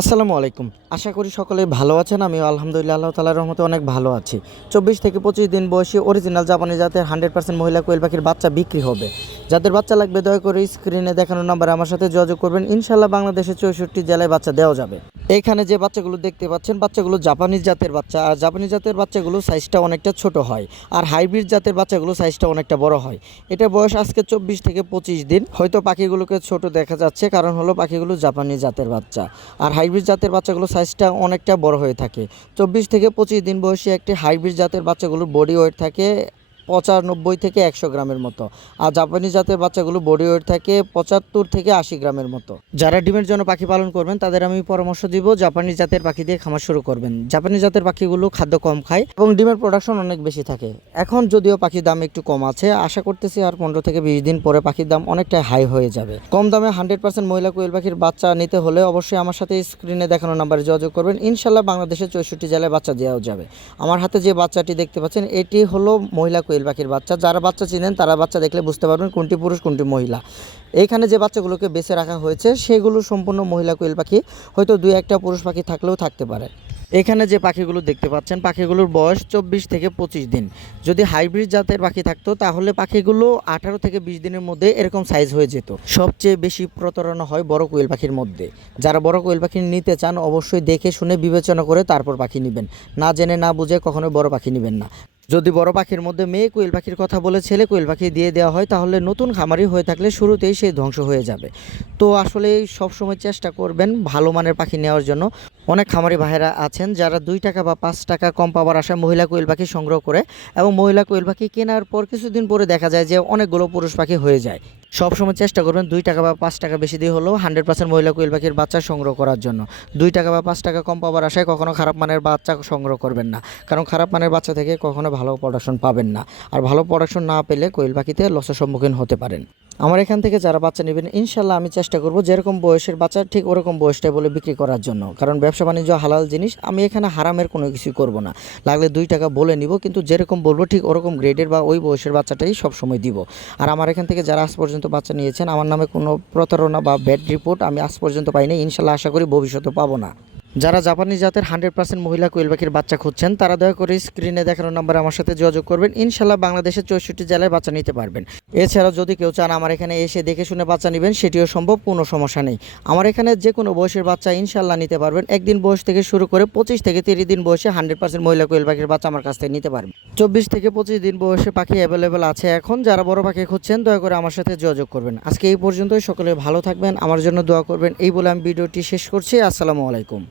আসসালামু আলাইকুম। আশা করি সকলে ভালো আছেন। আমি আলহামদুলিল্লাহ, আল্লাহ তালার রহমতে অনেক ভালো আছি। চব্বিশ থেকে পঁচিশ দিন বয়সী অরিজিনাল জাপানি জাতের হান্ড্রেড পার্সেন্ট মহিলা কোয়েল পাখির বাচ্চা বিক্রি হবে। যাদের বাচ্চা লাগবে, দয়া করে স্ক্রিনে দেখানো নাম্বারে আমার সাথে যোগাযোগ করবেন। ইনশাল্লাহ বাংলাদেশের চৌষট্টি জেলায় বাচ্চা দেওয়া যাবে। এখানে যে বাচ্চাগুলো দেখতে পাচ্ছেন, বাচ্চাগুলো জাপানিজ জাতের বাচ্চা। আর জাপানিজ জাতের বাচ্চাগুলো সাইজটা অনেকটা ছোট হয়। আর হাইব্রিড জাতের বাচ্চাগুলো সাইজটা অনেকটা বড় হয়। এটা বয়স আজকে চব্বিশ থেকে পঁচিশ দিন। হয়তো পাখিগুলোকে ছোট দেখা যাচ্ছে, কারণ হলো পাখিগুলো জাপানি জাতের বাচ্চা। আর হাইব্রিড জাতের বাচ্চাগুলো সাইজটা অনেকটা বড় হয়ে থাকে। চব্বিশ থেকে পঁচিশ দিন বয়সী একটি হাইব্রিড জাতের বাচ্চাগুলোর বডি ওয়েট থাকে পঁচানব্বই থেকে একশো গ্রামের মতো। আর জাপানি জাতের বাচ্চাগুলো বডি ওয়েট থাকে পঁচাত্তর থেকে আশি গ্রামের মতো। যারা ডিমের জন্য পাখি পালন করবেন, তাদের আমি পরামর্শ দিব, জাপানি জাতের পাখি দিয়ে খামার শুরু করবেন। জাপানি জাতের পাখিগুলো খাদ্য কম খায় এবং ডিমের প্রোডাকশন অনেক বেশি থাকে। এখন যদিও পাখির দাম একটু কম আছে, আশা করতেছি আর পনেরো থেকে বিশ দিন পরে পাখির দাম অনেকটাই হাই হয়ে যাবে। কম দামে হান্ড্রেড পার্সেন্ট মহিলা কোয়েল পাখির বাচ্চা নিতে হলে অবশ্যই আমার সাথে স্ক্রিনে দেখানো নাম্বারে যোগাযোগ করবেন। ইনশাল্লাহ বাংলাদেশের চৌষট্টি জেলায় বাচ্চা দেওয়া যাবে। আমার হাতে যে বাচ্চাটি দেখতে পাচ্ছেন, এটি হলো মহিলা পাখির বাচ্চা। যারা বাচ্চা চিনেন, তারা বাচ্চা দেখলে বুঝতে পারবেন কোনটি পুরুষ, কোনটি মহিলা। এইখানে যে বাচ্চাগুলোকে বেছে রাখা হয়েছে, সেগুলো সম্পূর্ণ মহিলা কোয়েল পাখি হয়তো দুই একটা পুরুষ পাখি থাকলেও থাকতে পারে। এখানে যে পাখিগুলো দেখতে পাচ্ছেন, পাখিগুলোর বয়স চব্বিশ থেকে পঁচিশ দিন। যদি হাইব্রিড জাতের পাখি থাকতো, তাহলে পাখিগুলো আঠারো থেকে বিশ দিনের মধ্যে এরকম সাইজ হয়ে যেত। সবচেয়ে বেশি প্রতারণা হয় বড় কোয়েল পাখির মধ্যে। যারা বড় কোয়েল পাখি নিতে চান, অবশ্যই দেখে শুনে বিবেচনা করে তারপর পাখি নেবেন। না জেনে না বুঝে কখনোই বড় পাখি নেবেন না। যদি বড় পাখির মধ্যে মেয়ে কোয়েল পাখির কথা বলে ছেলে কোয়েল পাখি দিয়ে দেওয়া হয়, তাহলে নতুন খামারি হয়ে থাকলে শুরুতেই সে ধ্বংস হয়ে যাবে। তো আসলে সবসময় চেষ্টা করবেন ভালো মানের পাখি নেওয়ার জন্য। অনেক খামারি ভাইয়েরা আছেন যারা দুই টাকা বা পাঁচ টাকা কম পাওয়ার আশায় মহিলা কোয়েল পাখি সংগ্রহ করে এবং মহিলা কোয়েল পাখি কেনার পর কিছুদিন পরে দেখা যায় যে অনেকগুলো পুরুষ পাখি হয়ে যায়। সবসময় চেষ্টা করবেন দুই টাকা বা পাঁচ টাকা বেশি দিয়ে হলেও হান্ড্রেড পার্সেন্ট মহিলা কোয়েল পাখির বাচ্চা সংগ্রহ করার জন্য। দুই টাকা বা পাঁচ টাকা কম পাওয়ার আশায় কখনো খারাপ মানের বাচ্চা সংগ্রহ করবেন না। কারণ খারাপ মানের বাচ্চা থেকে কখনো ভালো প্রোডাকশন পাবেন না। আর ভালো প্রোডাকশন না পেলে কোয়েল পাখিতে লসের সম্মুখীন হতে পারেন। আমার এখান থেকে যারা বাচ্চা নেবেন, ইনশাল্লাহ আমি চেষ্টা করব যেরকম বয়সের বাচ্চা, ঠিক ওরকম বয়সটাই বলে বিক্রি করার জন্য। কারণ ব্যবসা বাণিজ্য হালাল জিনিস, আমি এখানে হারামের কোনো কিছু করব না। লাগলে দুই টাকা বলে নিব, কিন্তু যেরকম বলব ঠিক ওরকম গ্রেডের বা ওই বয়সের বাচ্চাটাই সবসময় দিব। আর আমার এখান থেকে যারা আজ পর্যন্ত বাচ্চা নিয়েছেন, আমার নামে কোনো প্রতারণা বা ব্যাড রিপোর্ট আমি আজ পর্যন্ত পাইনি, ইনশাল্লাহ আশা করি ভবিষ্যতে পাবো না। যারা জাপানি জাতের হান্ড্রেড পার্সেন্ট মহিলা কোয়েল পাখির বাচ্চা খুঁজছেন, তারা দয়া করে স্ক্রিনে দেখানো নাম্বারে আমার সাথে যোগাযোগ করবেন। ইনশাল্লাহ বাংলাদেশের চৌষট্টি জেলায় বাচ্চা নিতে পারবেন। এছাড়াও যদি কেউ চান আমার এখানে এসে দেখে শুনে বাচ্চা নেবেন, সেটিও সম্ভব, কোনো সমস্যা নেই। আমার এখানে যে কোনো বয়সের বাচ্চা ইনশাল্লাহ নিতে পারবেন। একদিন বয়স থেকে শুরু করে পঁচিশ থেকে তিরিশ দিন বয়সে হান্ড্রেড পার্সেন্ট মহিলা কোয়েল পাখির বাচ্চা আমার কাছ থেকে নিতে পারবেন। চব্বিশ থেকে পঁচিশ দিন বয়সে পাখি অ্যাভেলেবেল আছে এখন। যারা বড় পাখি খুঁজছেন, দয়া করে আমার সাথে যোগাযোগ করবেন। আজকে এই পর্যন্তই। সকলে ভালো থাকবেন। আমার জন্য দোয়া করবেন। এই বলে আমি ভিডিওটি শেষ করছি। আসসালামু আলাইকুম।